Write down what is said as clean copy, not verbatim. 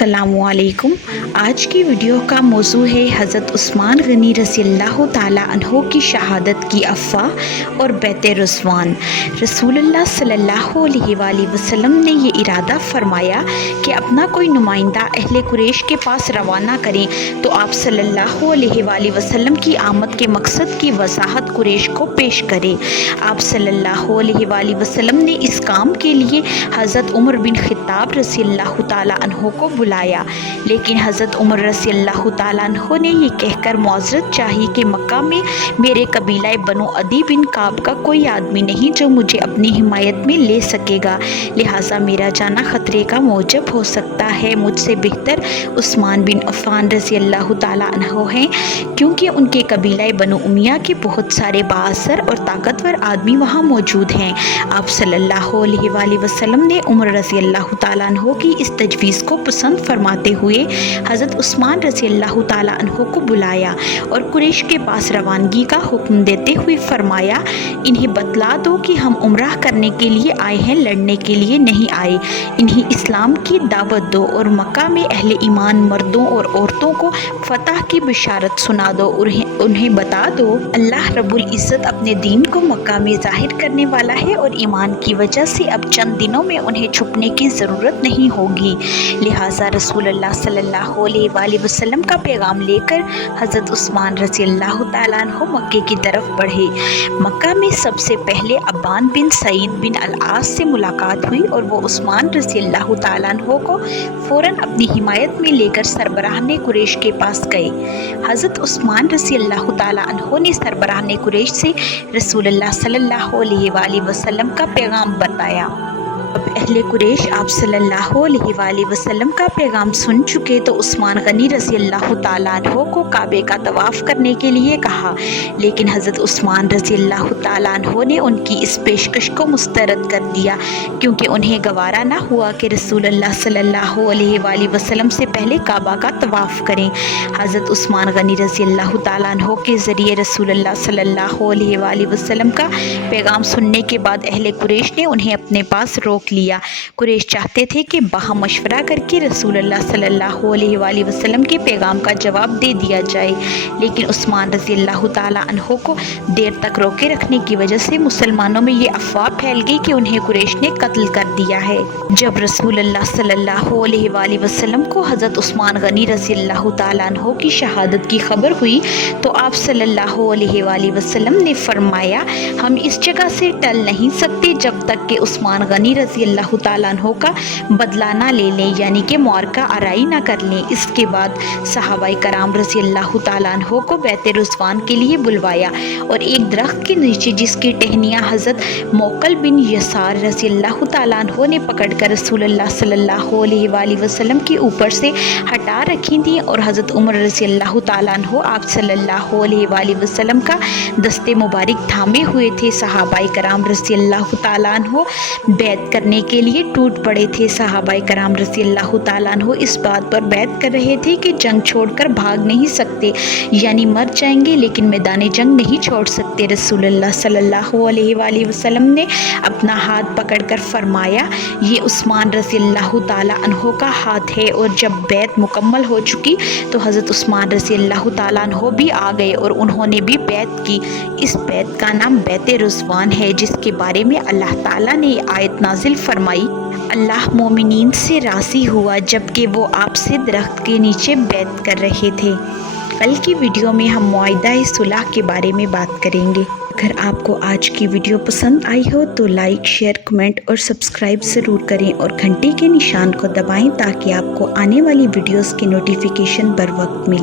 अस्सलाम वालेकुम। आज की वीडियो का मौजू है हज़रत उस्मान गनी रज़ी अल्लाह ताला अन्हो की शहादत की अफ़वाह और बैत रिज़वान। रसूलुल्लाह सल्लल्लाहु अलैहि वसल्लम ने ये इरादा फरमाया कि अपना कोई नुमाइंदा अहले कुरैश के पास रवाना करें तो आप सल्लल्लाहु अलैहि वसल्लम की आमद के मकसद की वजाहत कुरैश को पेश करें। आप सल्लल्लाहु अलैहि वसल्लम ने इस काम के लिए हज़रत उमर बिन खित्ताब रज़ी अल्लाह ताला अन्हो को बुलाया, लेकिन हज़रत उमर रज़ी अल्लाह ताला अन्हो ने ये कहकर मुआज़रत चाही कि मक्का में मेरे कबीला बनु अदी बिन काब का कोई आदमी नहीं जो मुझे अपनी हिमायत में ले सकेगा, लिहाजा मेरा जाना ख़तरे का मौजब हो सकता है। मुझसे बेहतर उस्मान बिन अफ़्फ़ान रज़ी अल्लाह ताला अन्हो हैं, क्योंकि उनके कबीला बनु उमैया के बहुत सारे बाअसर और ताकतवर आदमी वहाँ मौजूद हैं। आप सल्लल्लाहु अलैहि वसल्लम ने उमर रज़ी अल्लाह ताला अन्हो की इस तजवीज़ को पसंद फरमाते हुए हज़रत उस्मान रज़ी अल्लाह ताला अन्हो को बुलाया और कुरैश के पास रवानगी का हुक्म देते हुए फरमाया, इन्हें बतला दो कि हम उम्राह करने के लिए आए हैं, लड़ने के लिए नहीं आए। इन्हें इस्लाम की दावत दो और मक्का में अहले ईमान मर्दों और औरतों को फ़तह की बिशारत सुना दो। उन्हें बता दो अल्लाह रब्बुल इज़्ज़त अपने दीन को मक्का में ज़ाहिर करने वाला है और ईमान की वजह से अब चंद दिनों में उन्हें छुपने की ज़रूरत नहीं होगी। लिहाजा रसूलुल्लाह सल्लल्लाहु अलैहि वसल्लम का पैगाम लेकर हज़रत उस्मान रज़ी अल्लाह ताला अन्हो मक्के की तरफ बढ़े। मक्का में सबसे पहले अब्बान बिन सईद बिन अल-आस से मुलाकात हुई और वो उस्मान रज़ी अल्लाह ताला अन्हो को फ़ौरन अपनी हिमायत में लेकर सरबराह कुरैश के पास गए। हज़रत उस्मान रज़ी अल्लाह ताला अन्हो ने सरबराह कुरैश से रसूलुल्लाह सल्लल्लाहु अलैहि वसल्लम का पैगाम बताया। अब अहले कुरैश आप सल्लल्लाहु अलैहि वसल्लम का पैगाम सुन चुके तो उस्मान गनी रज़ी अल्लाह ताला अन्हो को काबे का तवाफ़ करने के लिए कहा, लेकिन हज़रत उस्मान रज़ी अल्लाह ताला अन्हो ने उनकी इस पेशकश को मुस्तरद कर दिया, क्योंकि उन्हें गवारा ना हुआ कि रसूलुल्लाह सल्लल्लाहु अलैहि वसल्लम से पहले काबा का तवाफ़ करें। हज़रत उस्मान गनी रज़ी अल्लाह ताला अन्हो के ज़रिए रसूलुल्लाह सल्लल्लाहु अलैहि वसल्लम का पैगाम सुनने के बाद अहले कुरैश ने उन्हें अपने पास रोक लिया। कुरैश चाहते थे कि बाहम मशवरा करके रसूलुल्लाह सल्लल्लाहु अलैहि वसल्लम के पैगाम का जवाब दे दिया जाए, लेकिन उस्मान रज़ी अल्लाह ताला अन्हो को देर तक रोके रखने की वजह से मुसलमानों में ये अफवाह फैल गई कि उन्हें कुरैश ने कत्ल कर दिया है। जब रसूलुल्लाह सल्लल्लाहु अलैहि वसल्लम को हज़रत उस्मान गनी रज़ी अल्लाह ताला अन्हो की शहादत की खबर हुई तो आप सल्लल्लाहु अलैहि वसल्लम ने फरमाया, हम इस जगह से टल नहीं सकते जब तक कि उस्मान गनी रज़ी अल्लाह ताला अन्हो का बदला ना ले लें, यानी कि मुआरका आराई ना कर लें। इसके बाद सहाबाए कराम रज़ी अल्लाह ताला अन्हो को बैत रिज़वान के लिए बुलवाया और एक दरख्त के नीचे जिसकी टहनियाँ हज़रत मौकल बिन यसार रज़ी अल्लाह ताला अन्हो ने पकड़कर रसूलुल्लाह सल्लल्लाहु अलैहि वसल्लम के ऊपर से हटा रखी थी और हज़रत उमर रज़ी अल्लाह ताला अन्हो आप सल्लल्लाहु अलैहि वसल्लम का दस्ते मुबारक थामे हुए थे। सहाबाए कराम रज़ी अल्लाह ताला अन्हो बैत करने के लिए टूट पड़े थे। सहाबाए कराम रज़ी अल्लाह ताला अन्हो इस बात पर बैत कर रहे थे कि जंग छोड़कर भाग नहीं सकते, यानी मर जाएंगे लेकिन मैदान जंग नहीं छोड़ सकते। रसूलुल्लाह सल्लल्लाहु अलैहि वसल्लम ने अपना हाथ पकड़कर फरमाया, ये उस्मान रज़ी अल्लाह ताला अन्हो का हाथ है। और जब बैत मुकम्मल हो चुकी तो हज़रत उस्मान रज़ी अल्लाह ताला अन्हो भी आ गए और उन्होंने भी बैत की। इस बैत का नाम बैत रिज़वान है, जिसके बारे में अल्लाह ताला ने आयत नाजिल फरमाई, अल्लाह मोमिनीन से राज़ी हुआ जबकि वो आपसे दरख्त के नीचे बैत कर रहे थे। कल की वीडियो में हम मुआहिदा सुलह के बारे में बात करेंगे। अगर आपको आज की वीडियो पसंद आई हो तो लाइक, शेयर, कमेंट और सब्सक्राइब ज़रूर करें और घंटी के निशान को दबाएं ताकि आपको आने वाली वीडियोस की नोटिफिकेशन बर वक्त मिले।